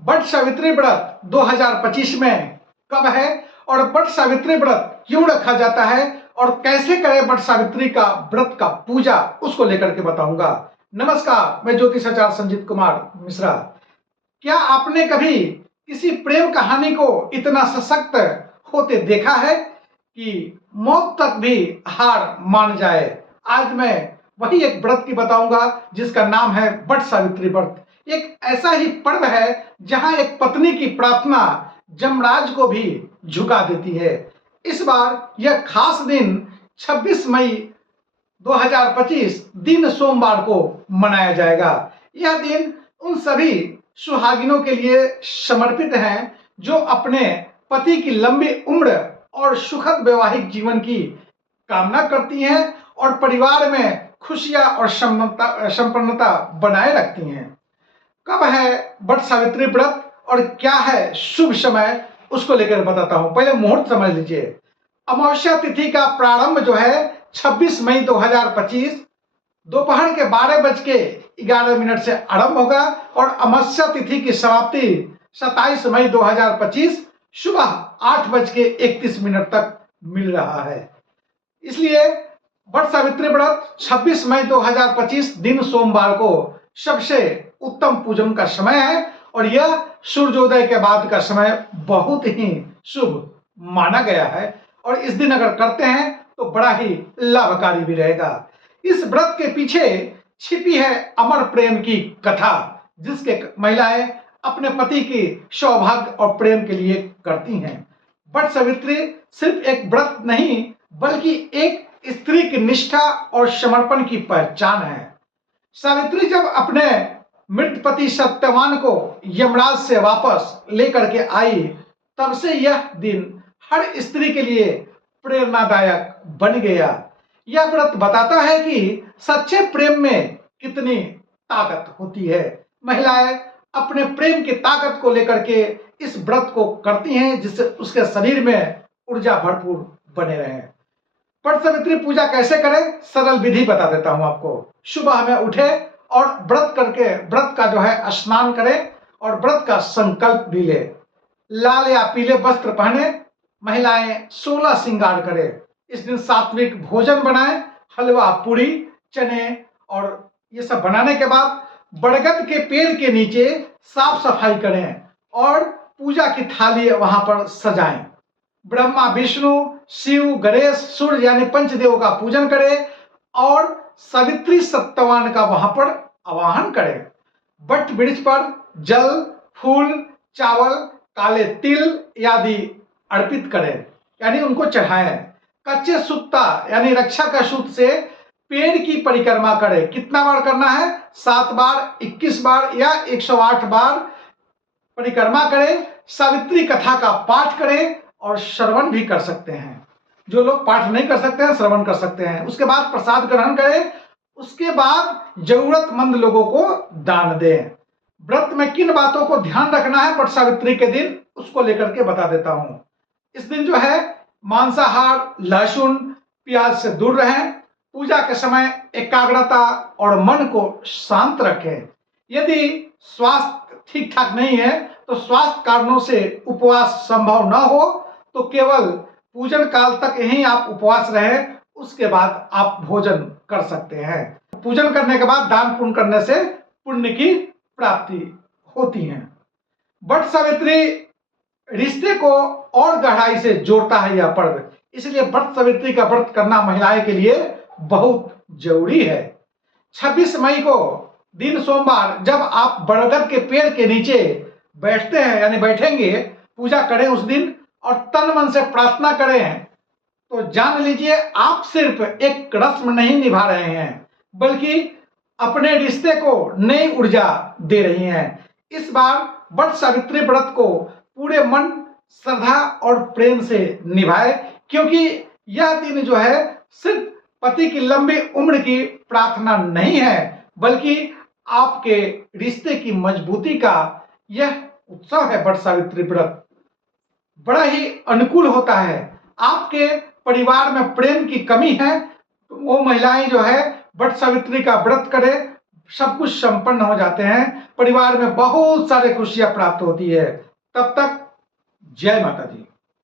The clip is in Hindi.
वट सावित्री व्रत 2025 में कब है और वट सावित्री व्रत क्यों रखा जाता है और कैसे करें वट सावित्री का व्रत का पूजा, उसको लेकर के बताऊंगा। नमस्कार, मैं ज्योतिष आचार्य संजीत कुमार मिश्रा। क्या आपने कभी किसी प्रेम कहानी को इतना सशक्त होते देखा है कि मौत तक भी हार मान जाए? आज मैं वही एक व्रत की बताऊंगा जिसका नाम है वट सावित्री व्रत। एक ऐसा ही पर्व है जहां एक पत्नी की प्रार्थना यमराज को भी झुका देती है। इस बार यह खास दिन 26 मई 2025 दिन सोमवार को मनाया जाएगा। यह दिन उन सभी सुहागिनों के लिए समर्पित है जो अपने पति की लंबी उम्र और सुखद वैवाहिक जीवन की कामना करती हैं और परिवार में खुशियां और संपन्नता बनाए रखती हैं। कब है वट सावित्री व्रत और क्या है शुभ समय, उसको लेकर बताता हूं। पहले मुहूर्त समझ लीजिए। अमावस्या तिथि का प्रारंभ जो है 26 मई 2025 दोपहर के 12:11 से आरंभ होगा और अमावस्या तिथि की समाप्ति 27 मई 2025 सुबह 8:31 तक मिल रहा है। इसलिए वट सावित्री व्रत 26 मई 2025 दिन सोमवार को सबसे उत्तम पूजन का समय है और यह सूर्योदय के बाद का समय बहुत ही शुभ माना गया है और इस दिन अगर करते हैं तो बड़ा ही लाभकारी भी रहेगा। इस व्रत के पीछे छिपी है अमर प्रेम की कथा, जिसके महिलाएं अपने पति की सौभाग्य और प्रेम के लिए करती हैं। वट सावित्री सिर्फ एक व्रत नहीं बल्कि एक स्त्री की निष्ठा और समर्पण की पहचान है। सावित्री जब अपने मृत पति सत्यवान को यमराज से वापस लेकर के आई, तब से यह दिन हर स्त्री के लिए प्रेरणादायक बन गया। यह व्रत बताता है कि सच्चे प्रेम में कितनी ताकत होती है। महिलाएं अपने प्रेम की ताकत को लेकर के इस व्रत को करती हैं जिससे उसके शरीर में ऊर्जा भरपूर बने रहे। वट सावित्री पूजा कैसे करें, सरल विधि बता देता हूं आपको। सुबह में उठे और व्रत करके व्रत का जो है स्नान करें और व्रत का संकल्प भी ले। लाल या पीले वस्त्र पहने, महिलाएं 16 श्रृंगार करें। इस दिन सात्विक भोजन बनाएं, हलवा, पूरी, चने, और ये सब बनाने के बाद बरगद के पेड़ के नीचे साफ सफाई करें और पूजा की थाली वहां पर सजाएं। ब्रह्मा, विष्णु, शिव, गणेश, सूर्य यानी पंचदेव का पूजन करें और सावित्री सत्यवान का वहां पर आवाहन करें। वट वृक्ष पर जल, फूल, चावल, काले तिल आदि अर्पित करें यानी उनको चढ़ाएं। कच्चे सूता यानी रक्षा का सूत से पेड़ की परिक्रमा करें। कितना बार करना है? 7 बार, 21 बार या 108 बार परिक्रमा करें। सावित्री कथा का पाठ करें और श्रवण भी कर सकते हैं। जो लोग पाठ नहीं कर सकते हैं श्रवण कर सकते हैं। उसके बाद प्रसाद ग्रहण करें। उसके बाद जरूरतमंद लोगों को दान दें। व्रत में किन बातों को ध्यान रखना है वट सावित्री के दिन, उसको लेकर के बता देता हूं। इस दिन जो है मांसाहार, लहसुन, प्याज से दूर रहें। पूजा के समय एकाग्रता और मन को शांत रखें। यदि स्वास्थ्य ठीक ठाक नहीं है तो स्वास्थ्य कारणों से उपवास संभव न हो तो केवल पूजन काल तक ही आप उपवास रहें, उसके बाद आप भोजन कर सकते हैं। पूजन करने के बाद दान पुण्य करने से पुण्य की प्राप्ति होती है। वट सावित्री रिश्ते को और गहराई से जोड़ता है यह पर्व, इसलिए वट सावित्री का व्रत करना महिलाएं के लिए बहुत जरूरी है। 26 मई को दिन सोमवार जब आप बरगद के पेड़ के नीचे बैठते हैं यानी बैठेंगे, पूजा करें उस दिन और तन मन से प्रार्थना करें, तो जान लीजिए आप सिर्फ एक रस्म नहीं निभा रहे हैं बल्कि अपने रिश्ते को नई ऊर्जा दे रही हैं। इस बार वट सावित्री व्रत को पूरे मन, श्रद्धा और प्रेम से निभाए, क्योंकि यह दिन जो है सिर्फ पति की लंबी उम्र की प्रार्थना नहीं है बल्कि आपके रिश्ते की मजबूती का यह उत्सव है। वट सावित्री व्रत बड़ा ही अनुकूल होता है। आपके परिवार में प्रेम की कमी है तो वो महिलाएं जो है वट सावित्री का व्रत करें, सब कुछ संपन्न हो जाते हैं, परिवार में बहुत सारे खुशियां प्राप्त होती है। तब तक जय माता दी।